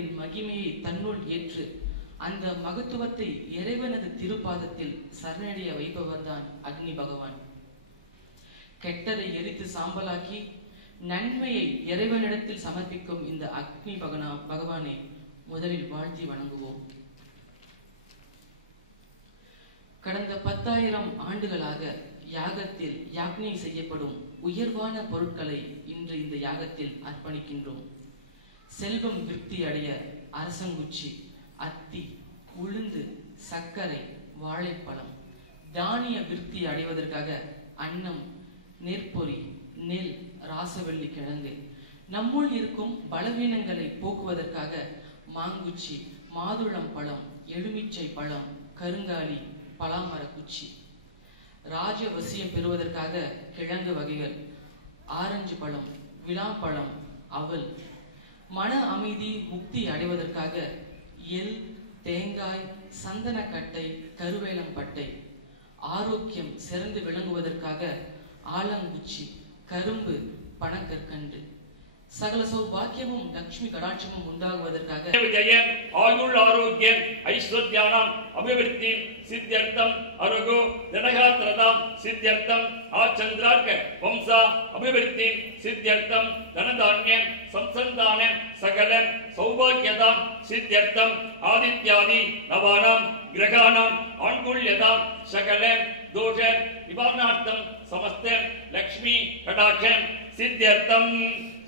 கடவுளின் மகிமையை தன்னுள் ஏற்று அந்த மகத்துவத்தை இறைவனது திருப்பாதத்தில் சரணடைய வைப்பவர்தான் அக்னி பகவான். கெட்டதை எரித்து சாம்பலாக்கி நன்மையை இறைவனிடத்தில் சமர்ப்பிக்கும் இந்த அக்னி பகவானை முதலில் வாழ்த்தி வணங்குவோம். கடந்த 10,000 ஆண்டுகளாக யாகத்தில் யாக்ஞை செய்யப்படும் உயர்வான பொருட்களை இன்று இந்த யாகத்தில் அர்ப்பணிக்கின்றோம். செல்வம் விருத்தி அடைய அரசங்குச்சி, அத்தி, உளுந்து, சர்க்கரை, வாழைப்பழம், தானிய விருத்தி அடைவதற்காக அன்னம், நெற்பொறி, நெல், ராசவள்ளி கிழங்கு, நம்முள் இருக்கும் பலவீனங்களை போக்குவதற்காக மாங்குச்சி, மாதுளம் பழம், எலுமிச்சை பழம், கருங்காலி, பலாமர குச்சி, ராஜவசியம் பெறுவதற்காக கிழங்கு வகைகள், ஆரஞ்சு பழம், விளாப்பழம், அவல், மன அமைதி முக்தி அடைவதற்காக எள், தேங்காய், சந்தனக்கட்டை, கருவேலம்பட்டை, ஆரோக்கியம் சிறந்து விளங்குவதற்காக ஆலங்குச்சி, கரும்பு, பனக்கற்கண்டு, சகல சௌபாக்கியமும் லட்சுமி கடாட்சமும் உண்டாகுவதற்காக விஜயம், ஆயுள், ஆரோக்கியம், ஐஸ்வர்யானாம் அபிவிருத்தி சித்தியர்த்தம், அருகு தனகாத்ரதாம் சித்தியர்த்தம், ஆச்சந்திரார்க்க வம்சா அபிவிருத்தி சித்தியர்த்தம், தனதான்யம் சம்சந்தானம் சகல சௌபாக்கியதாம் சித்தியர்த்தம், ஆதித்யாதி நவானாம் கிரகானாம் ஆண்குள்யதாம் சகல தோஷ நிவாரணார்த்தம் சமஸ்த லக்ஷ்மி கடாட்சம் சித்தியர்த்தம்,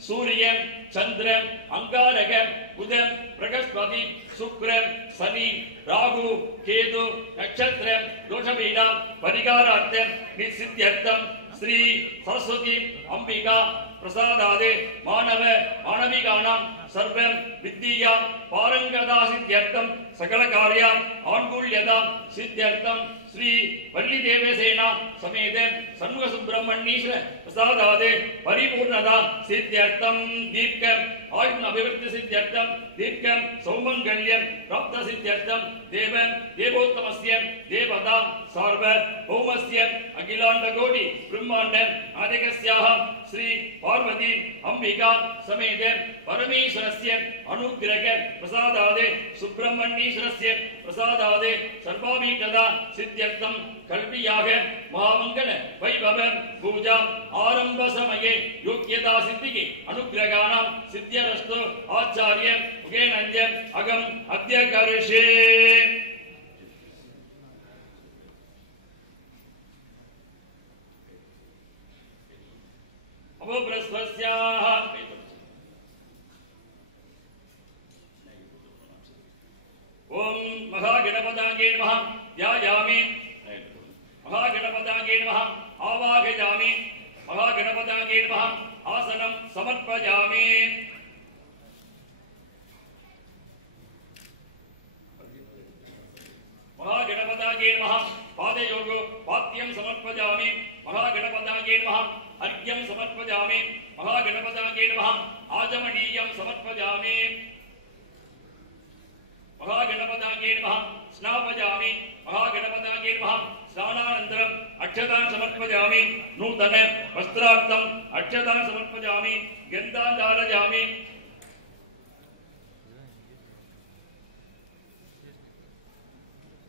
சூரியன், சந்திரன், அங்காரகன், புதன், பிரகஸ்பதி, சுக்ரன், சனி, ராகு, கேது, நட்சத்திரம், தோஷபீடம், பரிகாரார்த்தம் நிசித்தியர்த்தம், ஸ்ரீ சரஸ்வதி அம்பிகா பிரசாதாதே மாணவ மாணவிகானாம் சர்வம் வித்தியாம் பாரங்கதா சித்தியர்த்தம், சகல காரியம் ஆண்குள்யதாம் சித்தியர்த்தம், ஸ்ரீ வள்ளி தேவசேனா சமேத சண்முக சுப்பிரமணியேஸ்வர பிரசாதாதே பரிபூர்ணதா சித்தியர்த்தம், தீர்க்கம் ஆயுள் அபிவிருத்தி சித்தியர்த்தம், தீர்க்கம் சௌமங்கல்யம் பிராப்த சித்தியர்த்தம், தேவன் தேவோத்தமஸ்ய தேவதா சார்வ பௌமஸ்ய அகிலாண்ட கோடி பிரம்மாண்ட ஆதிகஸ்யாஹ ஸ்ரீ பார்வதி அம்பிகா சமேத பரமேஸ்வரஸ்ய அனுக்கிரக பிரசாதாதே சுப்பிரமணியேஸ்வரஸ்ய பிரசாதாதே சர்வாபீகதா சித்தியர்த்தம், கல்வியாக மகாமங்கல வைபவ பூஜா ஆரம்ப சமயே யோக்கியதா சித்திகி அனுக்கிரகானாம் சித்தியரஸ்து ஆச்சாரிய உகேனஞ்ச அகம் அத்ய கரிஷே. அபோப்ரஸ்வஸ்யாஹ ஓம் மகாகணபதாயே நமஹ த்யாயாமி, மகாகணபதாயே நமஹ ஆவாகயாமி, மகாகணபதாயே நமஹ ஆசனம் சமர்ப்பயாமி. மகாகணபதாயே நமஹ பாதயோகோ பாத்யம் சமர்ப்பயாமி, மகாகணபதாயே நமஹ அர்க்யம் சமர்ப்பயாமி, மகாகணபதாயே நமஹ ஆஜமனீயம் சமர்ப்பயாமி, மகாகணபதாயே நமஹ ஸ்நாபயாமி, மகாகணபதாயே நமஹ ஸ்நானானந்தரம் அக்ஷதான் சமர்ப்பயாமி, நூதன வஸ்திரார்த்தம் அக்ஷதான் சமர்ப்பயாமி, கந்தான் தாரயாமி,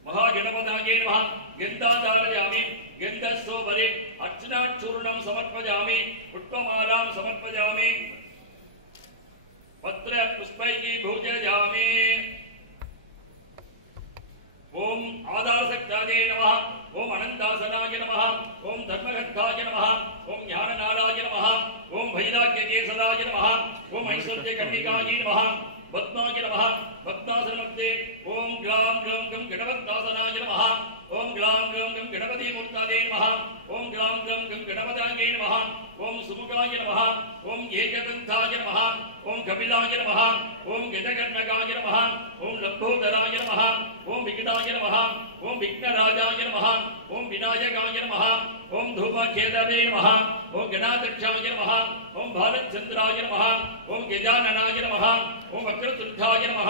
மகாகணபதாயே நமஹ கந்தான் தாரயாமி, கந்தஸ்ஸோபரி அர்ச்சனாச்சூர்ணம் சமர்ப்பயாமி, புஷ்பமாலாம் சமர்ப்பயாமி, பத்ர புஷ்பைகி பூஜயாமி. ஓம் ஆதாரசக்தாயே நமஹ, ஓம் அனந்தாசனாய நமஹ, ஓம் தர்மகர்த்தாய நமஹ, ஓம் ஞானநாதாய நமஹ, ஓம் வைராக்யகேசராய நமஹ, ஓம் ஐஸ்வர்யகன்னிகாய நமஹ, பத்மாய நமஹ பத்மாசனமத்தே, ஓம் க்ளாம் க்ளௌம் கம் கணபத்தாசனாய நமஹ, ஓம் க்ளாம் க்ளௌம் கம் கணபதி மூர்த்தாயே நமஹ, ஓம் க்ளாம் க்ளௌம் கம் கணபதாயே நமஹ, ஓம் சுமுகாய நமஹ, ஓம் ஏகதந்தாய நமஹ, ஓம் கபிலாய நமஹ, ஓம் கஜகர்ணகாய நமஹ, ஓம் லம்போதராய நமஹ, ஓம் விகடாய நமஹ, ஓம் விக்னராஜாய நமஹ, ஓம் விநாயகாய நமஹ, ஓம் தூமகேதவே நமஹ, ஓம் கணாதக்ஷாய நமஹ, ஓம் பாலச்சந்திராய நமஹ, ஓம் கஜானனாய நமஹ, ஓம் வக்ரதுண்டாய நமஹ,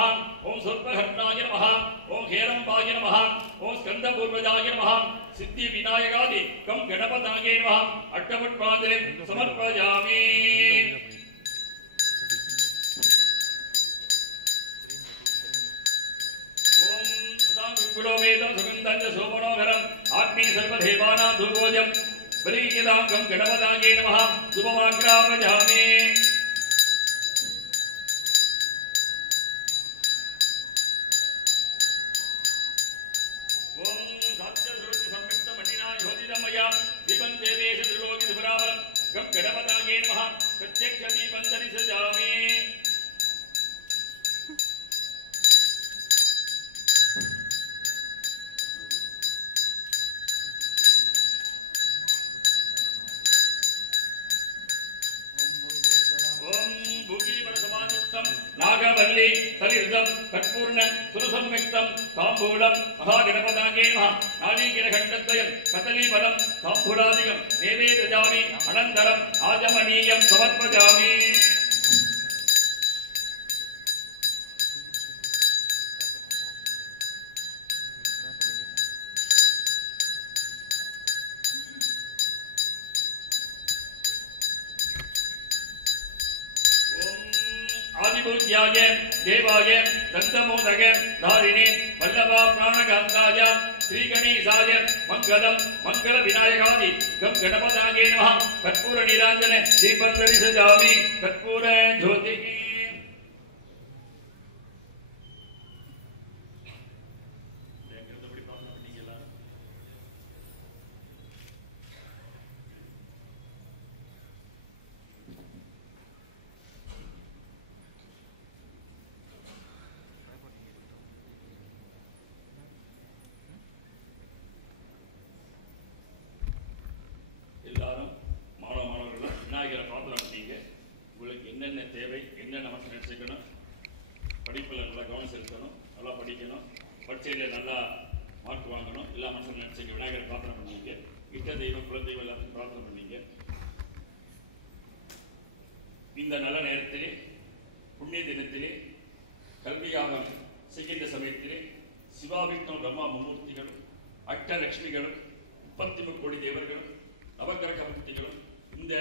ஓம் சொர்பஹர்ணாய நமஹ, ஓம் ஹேரம்பாய நமஹ, ஓம் ஸ்கந்தபூர்வஜாய நமஹ, சித்தி விநாயகாதி கம் கணபதாயே நமஹ அட்டமுட்பாதிலே சமர்ப்பயாமி. गुणोमेदं सुगन्धं सोमनोहरम् आग्ने सर्वदेवानां धूपोजं बलिकेदाङ्गं गणपताये नमः शुभमाग्रापयामि ओम सात्यसुरति संयुक्तमणिना योजितमया दीपं देवेश त्रिलोकी सुबराबरं गं गणपताये नमः प्रत्यक्ष दीपं दर्शयामि नागवल्ली तलिर्दं कट्पूर्णं सुरसंयुक्तं ताम्बूलं महागणपताये नमः नालीगिरखण्डद्वयं कदलीफलं ताम्बूलादिकं नैवेद्यामि अनन्तरम् आचमनीयं समर्पयामि आदिपूज्याय देवाय दन्तमोदक धारिणे वल्लभा प्राणकान्ताय श्रीगणेशाय मंगलम मंगल विनायकादि गं गणपताये नमः कर्पूर नीरांजन दीपं दर्शयामि कर्पूर ज्योति விநாயகரை பிரார்த்தனை பண்ணீங்க. உங்களுக்கு என்னென்ன தேவை, என்னென்ன மனசு நினைச்சுக்கணும், படிப்பில் நல்லா கவனம் செலுத்தணும், நல்லா படிக்கணும், பரீட்சையில் நல்லா மார்க் வாங்கணும், எல்லா மனசும் நினைச்சுக்க விநாயகரை பிரார்த்தனை பண்ணீங்க. இஷ்ட தெய்வம் குலதெய்வம் எல்லாத்தையும் பிரார்த்தனை பண்ணீங்க. இந்த நல்ல நேரத்திலே புண்ணிய தினத்திலே கல்வியாகம் செய்கின்ற சமயத்திலே சிவாவிஷ்ணு பிரம்மா மும்மூர்த்திகளும் அஷ்டலட்சுமிகளும் 33 கோடி தேவர்களும் நவகிரக மூர்த்திகளும் இந்த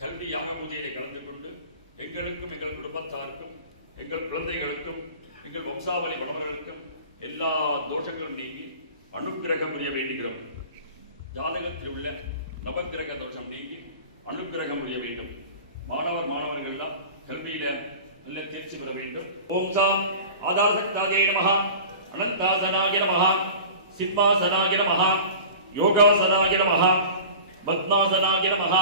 கல்வி யாக பூஜையிலே கலந்து கொண்டு எங்களுக்கும் எங்கள் குடும்பத்தாருக்கும் எங்கள் குழந்தைகளுக்கும் எங்கள் வம்சாவளி உடம்புகளுக்கும் எல்லா தோஷங்களும் நீங்கி அனுக்கிரகம் புரிய வேண்டுகிறோம். ஜாதகத்தில் உள்ள நவகிரக தோஷம் நீங்கி அனுக்கிரகம் புரிய வேண்டும். மாணவர்கள் எல்லாம் கல்வியில நல்ல தேர்ச்சி பெற வேண்டும். ஓம் சாம் ஆதாரசக்தாயே நமஹ அனந்தாசனாய நமஹ சிம்மாசனாய நமஹ யோகாசனாய நமஹ பத்மாசனாய நமஹ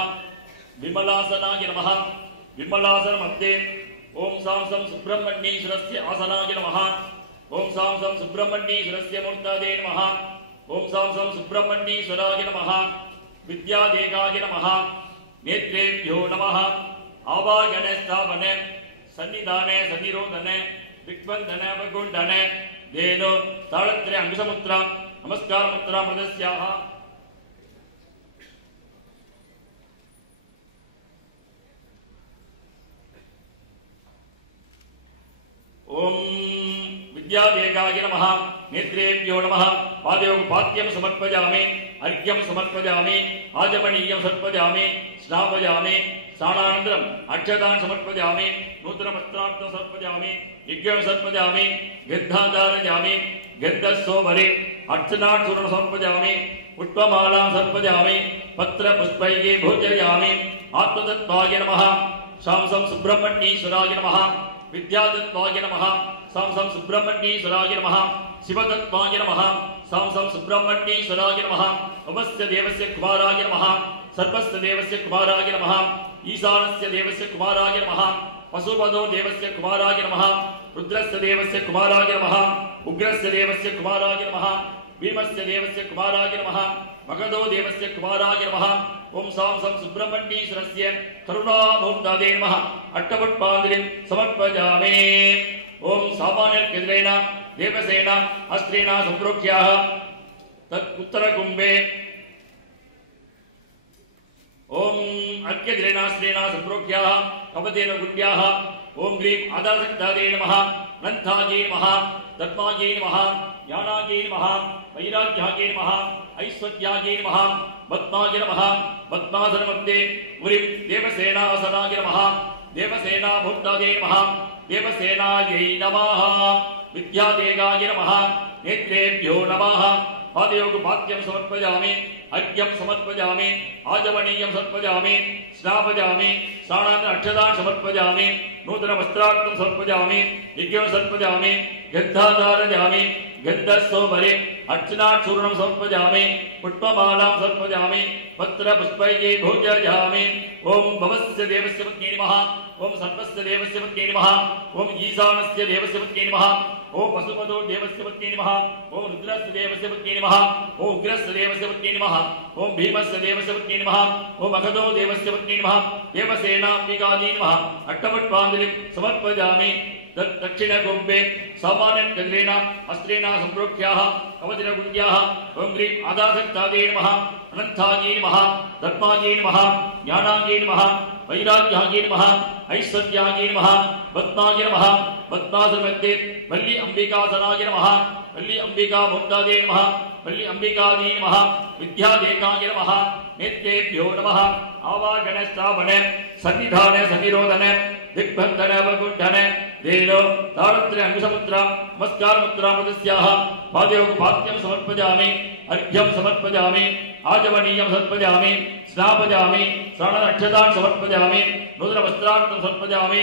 விமலாசனாய நமஹ விமலாசன மத்தே ஓம் சாம் சம் சுப்ரமண்யேஸ்வரஸ்ய ஆசனாய நமஹ ஓம் சாம் சம் சுப்ரமண்யேஸ்வரஸ்ய மூர்த்ததே நமஹ ஓம் சாம் சம் சுப்ரமண்யேஸ்வராய நமஹ வித்யாதேகாய நமஹ நேத்ரேभ्यो நமஹ ஆவாகன ஸ்தாபன சன்னிதான சன்னிரோதன விக்வந்தன வகுண்டன தேனோ தாளத்ரே அங்குசமுத்ரா நமஸ்கார முத்ரா பிரதஸ்யாஹ ओम विद्यादेगाय नमः नेत्रेभ्यो नमः पादयोगं पाद्यं समर्पयामि अर्घ्यं समर्पयामि आजमनीयं समर्पयामि स्नापयामि स्नानानन्तरम् अक्षतान् समर्पयामि नूतनवस्त्रार्थं समर्पयामि यज्ञं समर्पयामि गन्धाधारयामि गन्धस्सोमरि अर्चनाचूर्णं समर्पयामि पुष्पमालां समर्पयामि पत्रपुष्पैः भोजयामि आत्मतत्त्वाय नमः शांसं सुब्रह्मण्येश्वराय नमः विद्यातत्त्वाय नमः सांसं सुब्रह्मण्येश्वराय नमः शिवतत्त्वाय नमः सांसं सुब्रह्मण्येश्वराय नमः अवस्य देवस्य कुमाराय नमः सर्वस्य देवस्य कुमाराय नमः ईशानस्य देवस्य कुमाराय नमः पशुपदो देवस्य कुमाराय नमः रुद्रस्य देवस्य कुमाराय नमः उग्रस्य देवस्य कुमाराय नमः भीमस्य देवस्य कुमाराय नमः मगधो देवस्य कुमाराय नमः ओम सांसं सुब्रह्मण्येश्वरस्य करुणामूर्तये नमः अट्टपुष्पाञ्जलिं समर्पयामि ओम सामान्यकेन्द्रेण देवसेन अस्त्रेण सम्प्रोक्ष्याः तत् उत्तरकुम्भे ओम अर्घ्यदिनेन अस्त्रेण सम्प्रोक्ष्याः कवतेन गुड्याः ओम ग्रीं आदाशक्ताये नमः अनन्ताये नमः दत्ताये नमः ज्ञानाये नमः वैराग्याये नमः ऐश्वर्याये नमः पद्माय नमः पद्मासनमध्ये उरिं देवसेनासनाय नमः देवसेनामूर्तये नमः देवसेनायै नमः विद्यादेगाय नमः नेत्रेभ्यो नमः पादयोग पाद्यं समर्पयामि अर्घ्यं समर्पयामि आजवनीयं समर्पयामि स्नापयामि स्नानान् अक्षतान् समर्पयामि नूतन वस्त्रार्थं समर्पयामि यज्ञं समर्पयामि गन्धाधारयामि गन्धस्तोमरे अर्चनाचूर्णं समर्पयामि पुष्पमालां समर्पयामि पत्रपुष्पैः भोजयामि ओम भवस्य देवस्य पत्न्यै नमः ओम सर्वस्य देवस्य पत्न्यै नमः ओम ईशानस्य देवस्य पत्न्यै नमः ओम पशुपतो देवस्य पत्न्यै नमः ओम रुद्रस्य देवस्य पत्न्यै नमः ओम उग्रस्य देवस्य पत्न्यै नमः ओम भीमस्य देवस्य पत्न्यै नमः ओम अघदो देवस्य पत्न्यै नमः देवसेनाम्बिकायै नमः अट्टपुष्पाञ्जलिं समर्पयामि दक्षिण कुंभे सामान्य गजरेण अस्त्रेण संप्रोक्ष्याः अवधिनगुञ्जाः ओम ग्रीं आदासक्तायै नमः अनन्तायै नमः धर्मायै नमः ज्ञानायै नमः वैराग्यायै नमः ऐश्वर्यायै नमः पद्मायै नमः पद्मासनमध्ये वल्ली अंबिकासनाय नमः वल्ली अंबिका मुक्तायै नमः वल्ली अंबिकायै नमः विद्यादेकाय नमः नेत्रेभ्यो नमः आवागण श्रावण सन्निधान सन्निरोधन दिग्बन्धन वकुण्ठन देनो तारत्र अंगुसमुद्र नमस्कार मुद्रा मुद्रस्याः पादयोग पाद्यं समर्पयामि अर्घ्यं समर्पयामि आजवनीयं समर्पयामि स्नापयामि स्नानाक्षतान् समर्पयामि नूतन वस्त्रार्थं समर्पयामि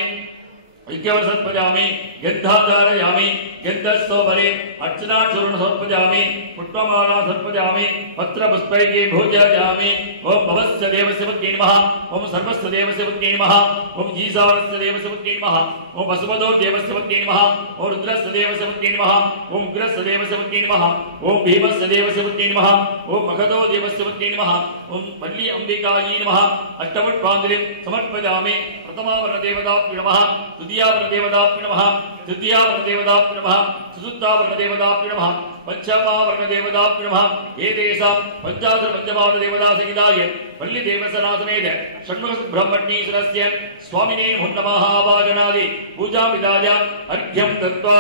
यज्ञं समर्पयामि गन्धाधारयामि गन्धस्तोमरे अर्चनाचूर्णं समर्पयामि पुष्पमालां समर्पयामि पत्रपुष्पैः भोजयामि ओम भवस्य देवस्य पत्न्यै नमः ओम सर्वस्य देवस्य पत्न्यै नमः ओम ईशानस्य देवस्य पत्न्यै नमः ओम पशुपतो देवस्य पत्न्यै नमः ओम रुद्रस्य देवस्य पत्न्यै नमः ओम उग्रस्य देवस्य पत्न्यै नमः ओम भीमस्य देवस्य पत्न्यै नमः ओम अघदो देवस्य पत्न्यै नमः ओम वल्ली अंबिकायै नमः अष्टपुष्पाञ्जलिं समर्पयामि प्रथमावरणदेवताभ्यो नमः द्वितीयावरणदेवताभ्यो नमः तृतीयावरणदेवताभ्यो नमः चतुर्थावरणदेवताभ्यो नमः पंचमावरणदेवताभ्यो नमः एतेषां पंचाशत्पञ्चमावरणदेवतासहिताय वल्लीदेवसेनासमेत षण्मुखब्रह्मण्येश्वरस्य स्वामिने नमो नमः आवाहनादि पूजाविधाय अर्घ्यं दत्त्वा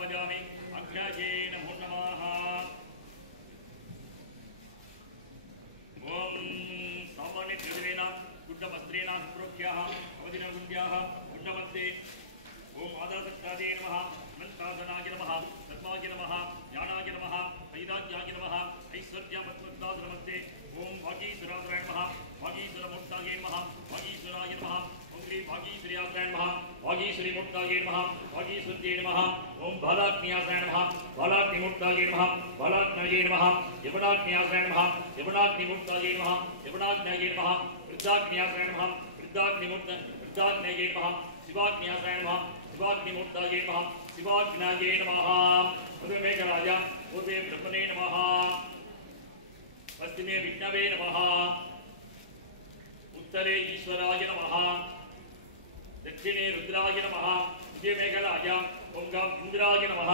बजामि अग्नाजे नमो नमः ओम सामान्य गजरेण गुड्डवस्त्रेण प्रोक्ष्याः अवधिनगुञ्जाः गुड्डमध्ये ओम आदासक्तादे नमः अनन्तासनाय नमः धर्माय नमः ज्ञानाय नमः वैराग्याय नमः ऐश्वर्यमत्मदासनमध्ये ओम भागीश्वराय नमः भागीश्वरमूर्ताय नमः भागीश्वराय नमः ओम श्री भागीश्वराय नमः वागीश्वरी मूर्ताये नमः वागीश्वरीये नमः ओम बालाग्न्यासाय नमः बालाग्निमूर्ताये नमः बालाग्नये नमः यवनाग्न्यासाय नमः यवनाग्निमूर्ताये नमः यवनाग्नये नमः वृद्धाग्न्यासाय नमः वृद्धाग्नये नमः शिवाग्न्यासाय नमः शिवाग्निमूर्ताये नमः शिवाग्नये नमः उदयमेघराज उदय ब्रह्मणे नमः पश्चिमे विष्णवे नमः उत्तरे ईश्वराय नमः दक्षिणे रुद्राय नमः उदयमेघराज ओम गं इंद्राय नमः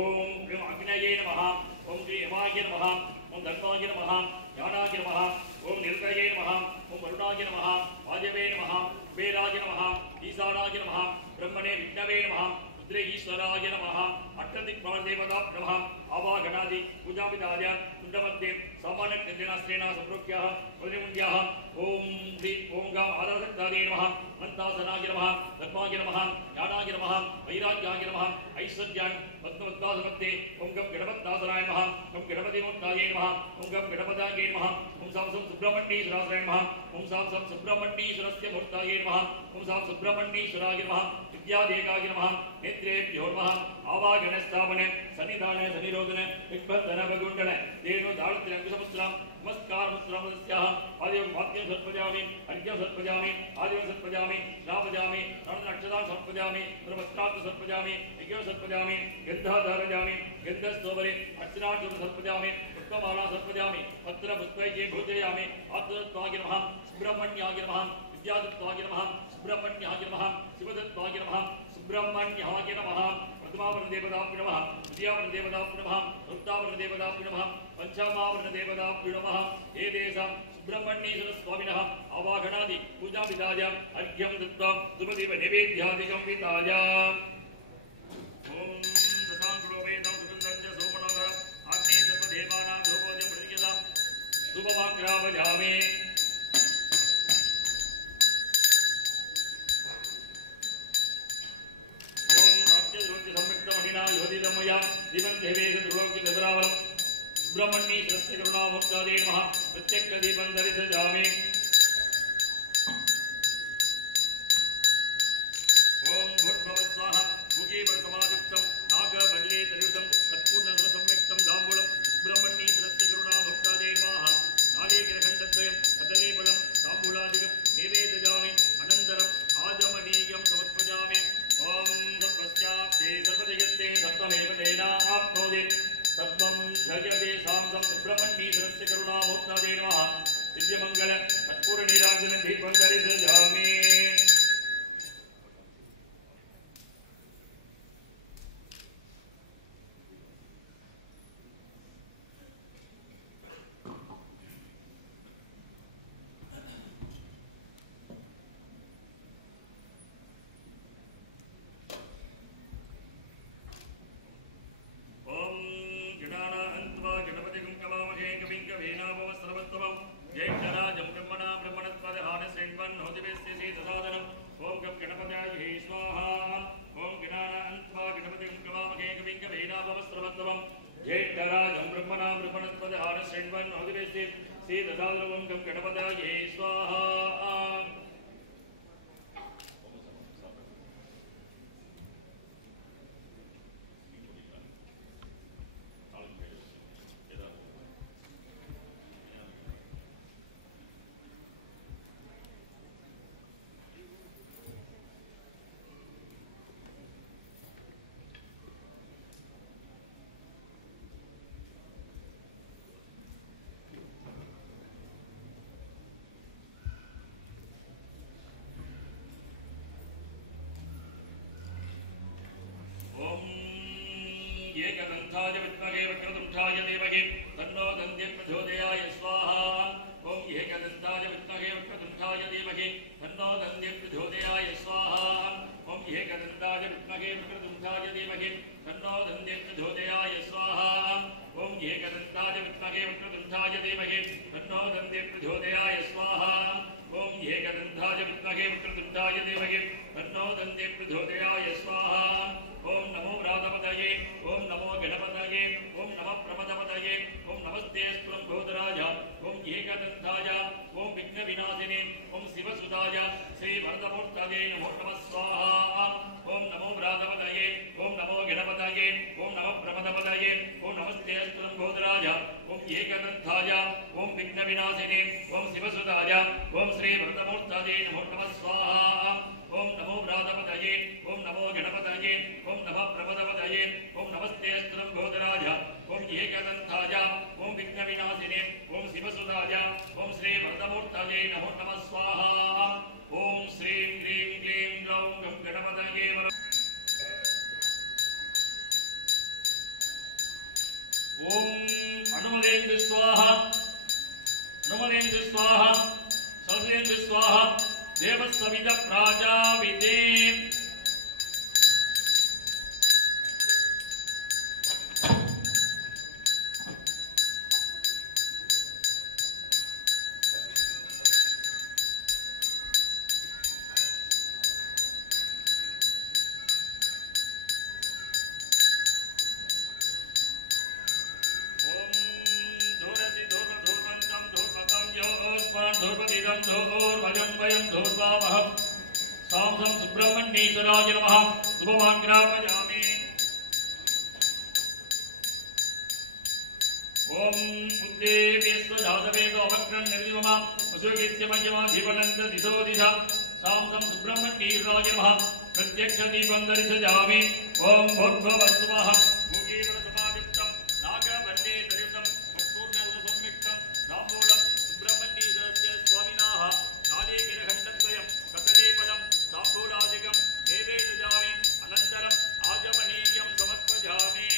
ओम गं अग्नये नमः ओम श्री यमाय नमः ओम धर्माय नमः ज्ञानाय नमः ओम निरतये नमः ओम वरुणाय नमः वायवे नमः कुबेराय नमः ईशानाय नमः ब्रह्मणे विष्णवे नमः रुद्रे ईश्वराय नमः अष्टदिक्पालदेवता नमः आवाहनादि पूजाविधाय कुण्डमध्ये सामान्यगन्धनास्त्रेण संप्रोक्ष्याः वदनमुञ्ज्याः ओम श्री ओम गं आदासक्ताय नमः मन्तासनाय नमः धर्माय नमः ज्ञानाय नमः वैराग्याय नमः ऐश्वर्याय पद्मवत्तासमध्ये ओम गं गणपतासनाय नमः ओम गणपतिमूर्ताय नमः ओम गं गणपताय नमः ओम सां सुब्रह्मण्येश्वराय नमः ओम सां सुब्रह्मण्येश्वरस्य मूर्ताय नमः ओम सां सुब्रह्मण्येश्वराय नमः विद्यादेकाय नमः नेत्रेभ्यो नमः आवागणस्थापन सन्निधान सनिरोधन विक्बन्धन भगुण्डन देनो दाळिद्र्य अंकुशमुद्रां नमस्कार मुद्रामस्याः आदिव वाक्यं सर्पजामि अर्घ्यं सर्पजामि आदिव सर्पजामि श्रापजामि नक्षत्रान् सर्पजामि सर्वस्त्रात् सर्पजामि यज्ञं सर्पजामि गन्धाधारजामि गन्धस्तोबरे अर्चनान् सर्पजामि पुष्पमाला सर्पजामि पत्र पुष्पैः भूजयामि आत्मदत्ताय नमः सुब्रह्मण्याय नमः विद्यादत्ताय नमः सुब्रह्मण्याय नमः शिवदत्ताय नमः सुब्रह्मण्याय नमः प्रथमावरणदेवताभ्यो नमः द्वितीयावरणदेवताभ्यो नमः चतुर्थावरणदेवताभ्यो नमः पंचमावरणदेवताभ्यो नमः एतेषां सुब्रह्मण्येश्वरस्वामिनः आवाहनादि पूजाविधाय अर्घ्यं दत्त्वा धूपदीप नैवेद्यादिकं विधाय ओम दशांकुलोपेतं सुगन्धञ्च सोमनोः आग्नेय सर्वदेवानां धूपोदय प्रतिष्ठितां धूपमाग्रावयामि दीपं देवेश ध्रुवं गजरावरं सुब्रह्मण्येश्वरस्य करुणामुक्तादे नमः प्रत्यक्षदीपं दर्शयामि ओम भूर्भुवः स्वाहा मुखीवसमायुक्तं नागवल्ली तरुतं तत्पूर्णसम्यक्तं दाम्बूलं सुब्रह्मण्येश्वरस्य करुणामुक्तादे नमः नागेन्द्रखण्डद्वयं कदलीफलं ताम्बूलादिकं निवेदयामि अनन्तरम् आजमनीयं समर्पयामि ओम सर्वस्याप्ते सर्वजगत्ते सर्वमेव तेना आप्नोति सर्वं जयते सां सुब्रह्मण्येश्वरस्य करुणामुक्तादे नमः दिव्यमङ्गल कर्पूरनीराजनं दीपं दर्शयामि एकदन्ताय विद्महे वक्रतुण्डाय धीमहि तन्नो दन्त्यः प्रचोदयाय स्वाहा ओम एकदन्ताय विद्महे वक्रतुण्डाय धीमहि तन्नो दन्त्यः प्रचोदयाय स्वाहा ओम एकदन्ताय विद्महे वक्रतुण्डाय धीमहि तन्नो दन्त्यः प्रचोदयाय स्वाहा ओम एकदन्ताय विद्महे वक्रतुण्डाय धीमहि तन्नो दन्त्यः प्रचोदयाय स्वाहा ओम एकदन्ताय विद्महे वक्रतुण्डाय धीमहि तन्नो दन्त्यः प्रचोदयाय स्वाहा ओम नमो व्रातपतये ओम नमो गणपतये ओम नमः प्रमदपतये ओम नमस्ते स्फुरम्भोदराय ओम एकदन्ताय ओम विघ्नविनाशिने ओम शिवसुताय श्री वरदमूर्तये नमो नमः स्वाहा एकदन्ताय ओम विघ्नविनाशिने ओम शिवसुताय ओम श्री व्रतमूर्तये नमो नमः स्वाहा ओम नमो व्रातपतये ओम नमो गणपतये ओम नमः प्रपदपतये ओम नमस्ते अस्त्रम्भोदराय ओम एकदन्ताय ओम विघ्नविनाशिने ओम शिवसुताय ओम श्री व्रतमूर्तये नमो नमः स्वाहा ओम श्री क्लीं क्लीं ग्लौं गं गणपतये ओम अनुमलेन्द्र स्वाहा सरस्वेन्द्र स्वाहा देवसविद प्राजाविदे सुब्रह्मण्येश्वराय नमः शुभमाग्रापयामि ओम उद्देवेश्वजातवेदो अवक्रन् निर्दिमः वसुगेस्य मध्यमाधिपनन्द दिशो दिशा सां सुब्रह्मण्येश्वराय नमः प्रत्यक्षदीपं दर्शयामि ओम भूर्भुवस्सुवः भूगीवरसमाविष्टं नागभण्डे दरितं पूर्णउदसंयुक्तं दाम्बूलं सुब्रह्मण्येश्वरस्य स्वामिनः नादेगिरखण्डद्वयं कतटे पदं ताम्बूलादिकं नैवेदयामि अनन्तरम् आजमनीयं समर्पयामि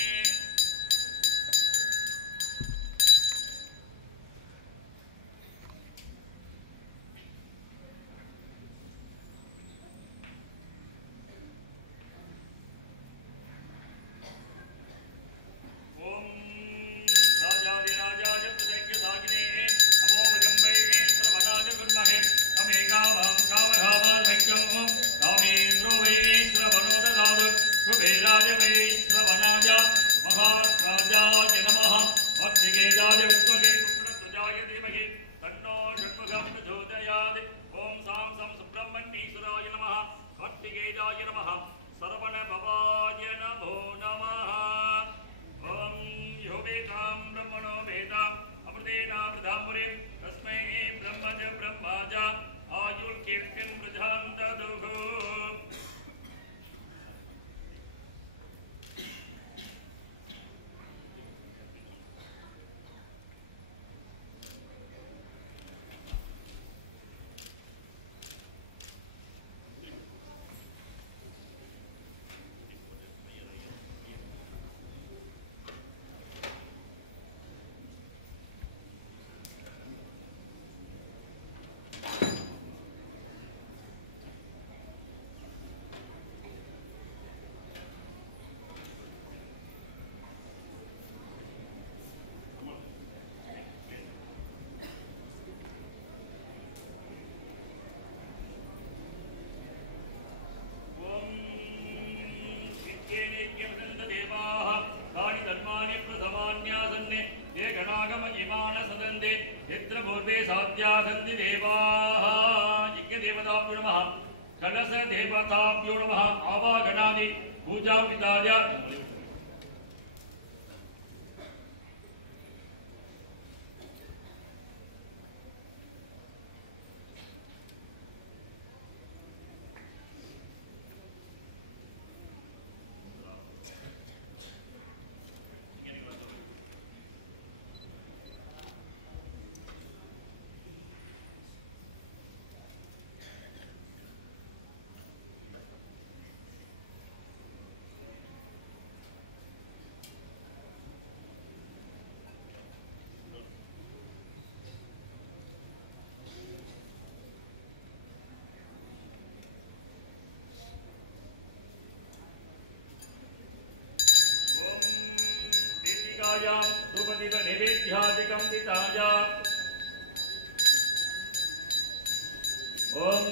कलश देवताभ्यो नमः आवागणादि पूजा विदाय धूपदीप नैवेद्यादिकं पिताय ओम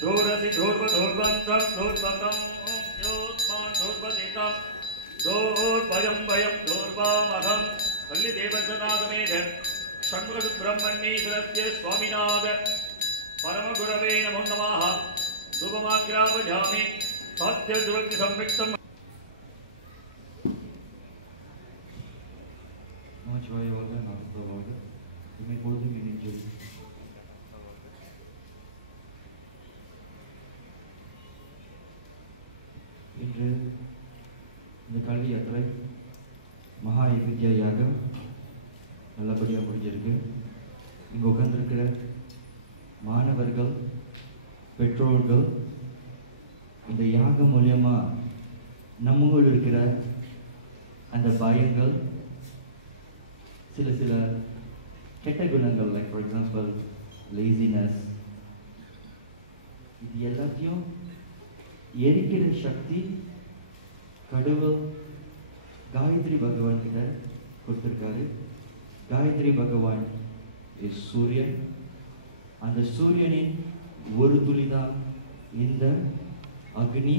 धूरसि धूर्वधूर्वन्तं धूर्वकं ओम योत्मान् धूर्वदितं धूर्भयं भयं धूर्वामहं वल्लिदेवसनासमेत षण्मुखसुब्रह्मण्येश्वरस्य स्वामिनाथ परमगुरवे नमो नमः धूपमाग्रापयामि साध्यद्भक्तिसंयुक्तं நமச்சிவாயவாக நடத்துவாக இமை பொழுதும் இணைஞ்சொல். இன்று இந்த கல்வி யாத்திரை மகா வித்யா யாகம் நல்லபடியாக முடிஞ்சிருக்கு. இங்கே உட்கார்ந்துருக்கிற மாணவர்கள், பெற்றோர்கள் இந்த யாகம் மூலியமா நம்மளும் இருக்கிற அந்த பயங்கள், சில கெட்ட குணங்கள், லைக் ஃபார் எக்ஸாம்பிள் லேசினஸ், இது எல்லாத்தையும் எரிக்கிற சக்தி கடவுள் காயத்ரி பகவான் கிட்ட கொடுத்துருக்காரு. காயத்ரி பகவான் இஸ் சூரியன். அந்த சூரியனின் ஒரு துளி தான் இந்த அக்னி.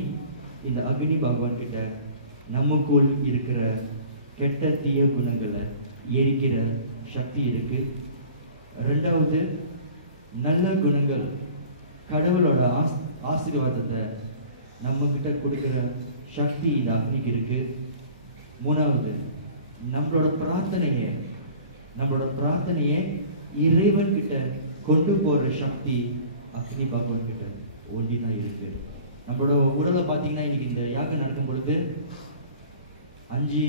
இந்த அக்னி பகவான் கிட்ட நமக்குள் இருக்கிற கெட்ட தீய குணங்களை எரிக்கிற சக்தி இருக்கு. ரெண்டாவது, நல்ல குணங்கள், கடவுளோட ஆசீர்வாதத்தை நம்ம கிட்ட கொடுக்கிற சக்தி இந்த அக்னிக்கு இருக்கு. மூணாவது, நம்மளோட பிரார்த்தனையை இறைவன் கிட்ட கொண்டு போற சக்தி அக்னி பகவான் கிட்ட ஒண்டிதான் இருக்கு. நம்மளோட உடலை பார்த்தீங்கன்னா இன்னைக்கு இந்த யாகம் நடக்கும் பொழுது 5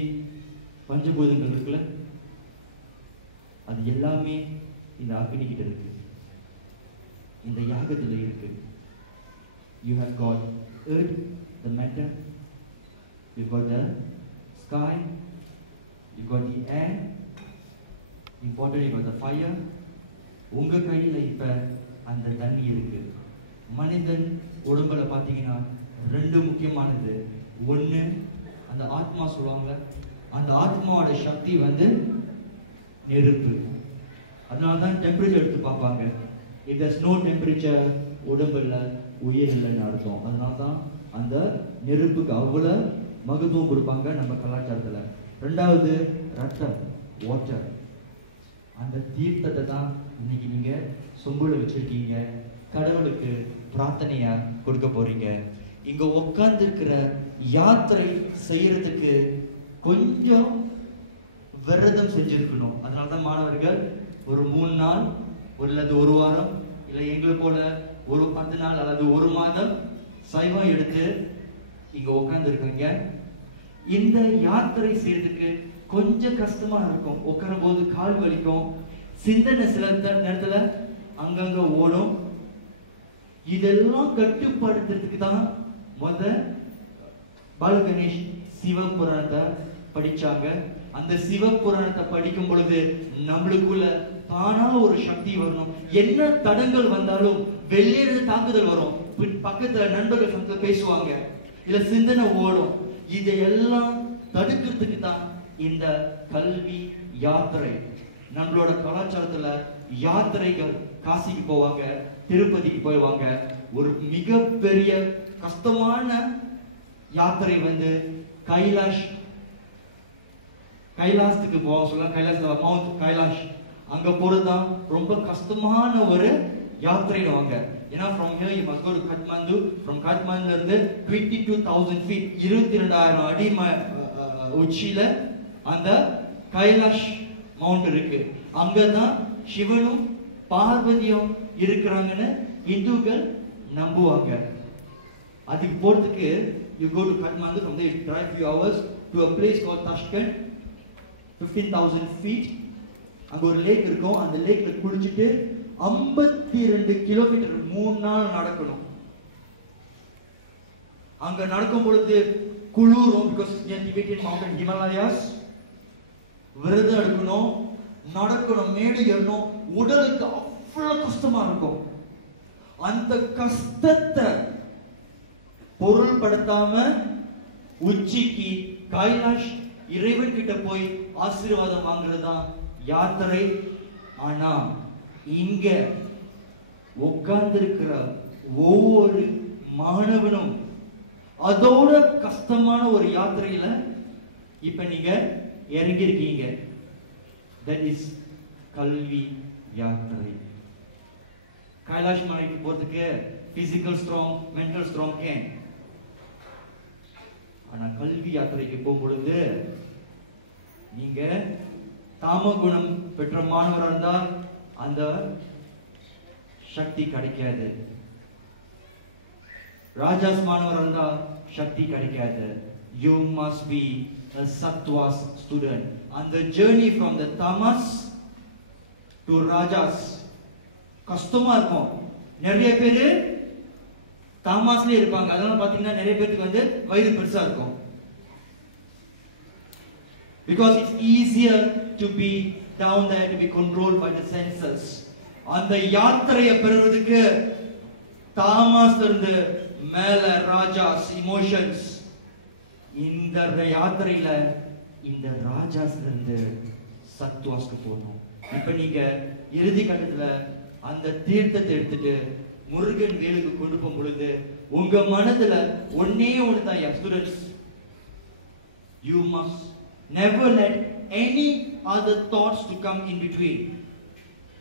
பஞ்சபூதங்கள் இருக்குல்ல, அது எல்லாமே இந்த அக்னி கிட்ட இருக்கு, இந்த யாகத்துல இருக்கு. You have got earth, the matter, you've got the sky, you've got the air, importantly you've got the fire. உங்க கையில இப்ப அந்த தண்ணி இருக்கு. மனிதன் உடம்புல பார்த்தீங்கன்னா 2 முக்கியமானது. ஒன்று அந்த ஆத்மா சொல்லுவாங்க, அந்த ஆத்மாவோட சக்தி நெருப்பு. அதனால தான் டெம்பரேச்சர் எடுத்து பார்ப்பாங்க. If there's no temperature, உடம்புல உயிர் இல்லைன்னு அர்த்தம். அதனால தான் அந்த நெருப்புக்கு அவ்வளோ மகத்துவம் கொடுப்பாங்க நம்ம கலாச்சாரத்தில். ரெண்டாவது ரத்தம், வாட்டர். அந்த தீர்த்தத்தை தான் இன்னைக்கு நீங்க சொம்புல வச்சிருக்கீங்க, கடவுளுக்கு பிரார்த்தனையா கொடுக்க போறீங்க. இங்க உட்கார்ந்து இருக்கிற யாத்திரை செய்யறதுக்கு கொஞ்சம் விரதம் செஞ்சிருக்கணும். அதனாலதான் மாணவர்கள் ஒரு 3 நாள் அல்லது 1 வாரம், இல்லை எங்களை போல ஒரு 10 நாள் அல்லது 1 மாதம் சைவம் எடுத்து இங்க உட்கார்ந்து இருக்கீங்க. இந்த யாத்திரை செய்யறதுக்கு கொஞ்சம் கஷ்டமா இருக்கும். உட்காரும் போது கால் வலிக்கும், சிந்தனை சில நேரத்துல அங்கங்க ஓடும். இதெல்லாம் கட்டுப்படுத்துறதுக்கு தான் பாலகணேஷ் சிவபுராணத்தை படிச்சாங்க. அந்த சிவபுராணத்தை படிக்கும் பொழுது நம்மளுக்குள்ள தானா ஒரு சக்தி வரணும். என்ன தடங்கள் வந்தாலும் வெளியேறது தாக்குதல் வரும். பக்கத்துல நண்பர்கள் பேசுவாங்க, இல்ல சிந்தனை ஓடும். இதையெல்லாம் தடுக்கிறதுக்கு தான் இந்த கல்வி யாத்திரை. நம்மளோட கலாச்சாரத்துல யாத்திரைகள் காசிக்கு போவாங்க, திருப்பதிக்கு போவாங்க. ஒரு மிகப்பெரிய கஷ்டமான யாத்திரை கைலாசத்துக்கு போக சொல்ல, மவுண்ட் கைலாஷ் அங்க போறதுதான் ரொம்ப கஷ்டமான ஒரு யாத்திரைன்னு. ஏன்னா from here you must go to Kathmandu. From Kathmandu இருந்து 22,000 feet 22,000 அடி உச்சியில அந்த கைலாஷ் மவுண்ட் இருக்கு. அங்கதான் சிவனும் பார்வதியும் இருக்கிறாங்கன்னு இந்துக்கள் நம்புவாங்க. அதுக்கு போறதுக்கு you go to Kathmandu, from there you drive few hours to a place called Tashkent, 15,000 feet. அங்க ஒரு லேக் இருக்கும். அந்த லேக்ல குளிச்சுட்டு 52 கிலோமீட்டர் 3 நாள் நடக்கணும். அங்க நடக்கும் பொழுது குளிரும், because it's near Tibetan mountain Himalayas. விரதம் எடுக்கணும், நடக்கணும், மேடு ஏறணும். உடலுக்கு அவ்வளவு கஷ்டமா இருக்கும். அந்த கஷ்டத்தை பொருள்படுத்தாம உச்சிக்கு கைலாஷ் இறைவன் கிட்ட போய் ஆசீர்வாதம் வாங்குறதுதான் யாத்திரை. ஆனா இங்க உட்கார்ந்திருக்கிற ஒவ்வொரு மாணவனும் அதோட கஷ்டமான ஒரு யாத்திரையில இப்ப நீங்க இறங்கி இருக்கீங்க. தட் இஸ் கல்வி யாத்திரை. கைலாஷ் மலைக்கு போறதுக்கு physical strong, mental strong can. ஆனா கல்வி யாத்திரைக்கு போகும்பொழுது நீங்க தாம குணம் பெற்ற மாணவராக இருந்தால் அந்த சக்தி கிடைக்காது. ராஜாஸ் மாணவராக இருந்தால் சக்தி கிடைக்காது. You must be a Sattva's student. And the journey from the Tamas to Rajas கஷ்டமா இருக்கும். நிறைய பேரு தாமாஸ்லயே இருப்பாங்க. அதனால பாத்தீங்கன்னா நிறைய பேருக்கு வந்து வயிறு பெருசா இருக்கும். Because it's easier to be down there, to be controlled by the senses. அந்த யாத்திரையை பெறுவதற்கு தாமாஸ்ல இருந்து மேல ராஜாஸ் இமோஷன்ஸ், இந்த யாத்திரையில இந்த ராஜாஸ்ல இருந்து சத்வாஸ்க்கு போகணும். இப்ப நீங்க இறுதி கட்டத்துல அந்த தீர்த்தத்தை எடுத்துட்டு முருகன் வேலுக்கு கொண்டு போகும் பொழுது உங்க மனதுல ஒன்னே ஒண்ணுதான், students, you must never let any other thoughts to come in between.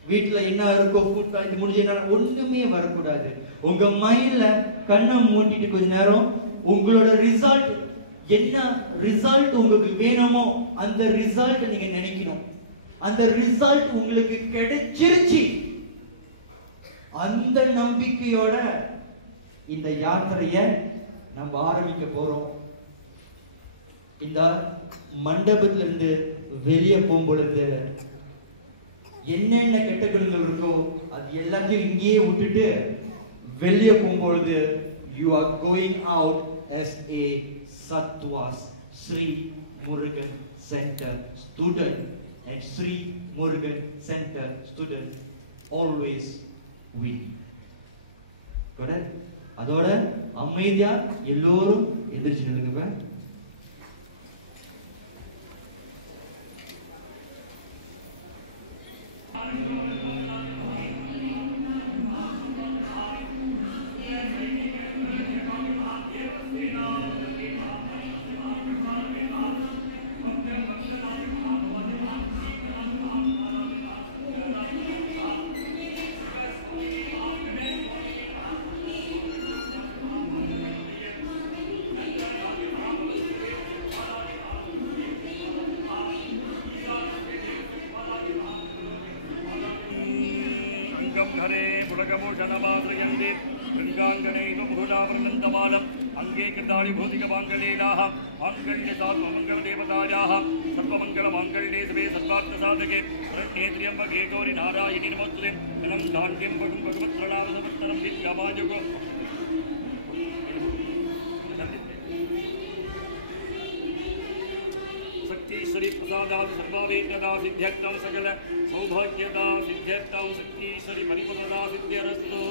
வீட்டுல என்ன இருக்கோ, ஃபுட் இது முடிஞ்ச என்ன ஒண்ணுமே வரக்கூடாது. உங்க மைண்ட்ல கண்ணை மூடிட்டு கொஞ்ச நேரம் உங்களோட ரிசல்ட் என்ன ரிசல்ட் உங்களுக்கு வேணுமோ அந்த ரிசல்ட் நீங்க நினைக்கணும். அந்த ரிசல்ட் உங்களுக்கு கிடைச்சிருச்சு, அந்த நம்பிக்கையோட இந்த யாத்திரைய நம்ம ஆரம்பிக்க போறோம். இந்த மண்டபத்திலிருந்து வெளியே போகும்பொழுது என்னென்ன கெட்ட குணங்கள் இருக்கோ அது எல்லாத்தையும் இங்கேயே விட்டுட்டு வெளியே போகும்பொழுது you are going out as a Sattva's Sri Murugan Center student, and Sri Murugan Center student always win. Correct? அதோட அமைதியா எல்லோரும் எதிர்த்து நில்லுங்க. हरे पुलकभूषणमाश्रयन्ति गङ्गाङ्गणैः बहुधावृन्दमालम् अङ्गे कृतानि भौतिकमाङ्गल्येनाः माङ्गल्यसात्ममङ्गलदेवतायाः सर्वमङ्गलमाङ्गल्ये शिवे सर्वार्थसाधके शरण्ये त्र्यम्बके गौरि नारायणि नमोस्तुते धनं धान्यं भगं भगवत्प्रणामसमर्पणं विद्यामायुगो शक्तीश्वरी प्रसादात् सर्वावेददा सिद्ध्यर्थं सकल सौभाग्यदा सिद्ध्यर्थं शक्तीश्वरी परिपूर्णदा सिद्ध्यरस्तु.